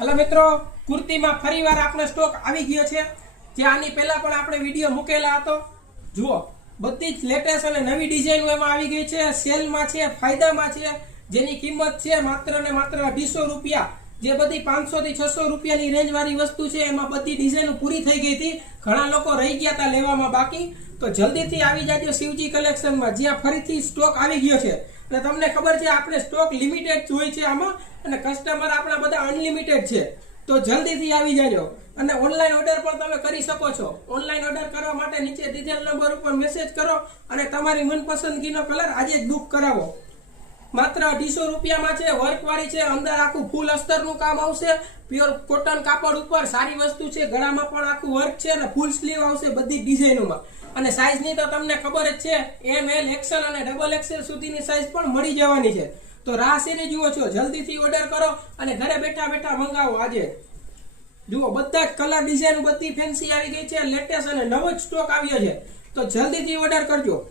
Hello मित्रों, कुर्ती में फरीवार आपनो स्टॉक આવી ગયો છે। જે આની પહેલા પણ આપણે વિડિયો મૂકેલા હતો। જુઓ, બધી જ લેટેસ્ટ અને નવી ડિઝાઇન એમાં આવી ગઈ છે। સેલમાં છે, ફાયદામાં છે, જેની કિંમત છે માત્ર ને માત્ર 250 રૂપિયા। જે બધી 500 થી 600 રૂપિયાની રેન્જ વાળી વસ્તુ છે એમાં બધી ડિઝાઇન પૂરી થઈ ગઈ હતી। ઘણા લોકો રહી ગયા હતા લેવામાં બાકી। તો જલ્દીથી આવી જાજો શિવજી કલેક્શનમાં, જ્યાં ફરીથી સ્ટોક આવી ગયો છે। અને તમને ખબર છે આપણે સ્ટોક લિમિટેડ જોઈએ છે આમાં, અને કસ્ટમર આપણા બધા અનલિમિટેડ છે। તો જલ્દીથી આવી જાજો। અને ઓનલાઈન ઓર્ડર પણ તમે કરી શકો છો। ઓનલાઈન ઓર્ડર કરવા માટે નીચે દીધેલ નંબર ઉપર મેસેજ કરો અને તમારી મનપસંદગીનો કલર આજે જ બુક કરાવો। માત્ર 250 રૂપિયામાં છે, વર્ક વાળી છે, અંદર આખું ફૂલ અસ્તરનું કામ આવશે, પ્યોર કોટન કાપડ ઉપર સારી વસ્તુ છે, ગળામાં પણ આખું વર્ક છે અને ફૂલ સ્લીવ આવશે બધી ડિઝાઇનોમાં। અને સાઈઝ ની તો તમને ખબર જ છે, એમ એલ એક્સેલ અને ડબલ એક્સેલ સુધીની સાઈઝ પણ મળી જવાની છે। તો રાહ શેની જુઓ છો, જલ્દીથી ઓર્ડર કરો અને ઘરે બેઠા બેઠા મંગાવો આજે। જુઓ, બધા જ કલર ડિઝાઇન બધી ફેન્સી આવી ગઈ છે, લેટેસ્ટ અને નવો જ સ્ટોક આવ્યો છે। તો જલ્દીથી ઓર્ડર કરજો।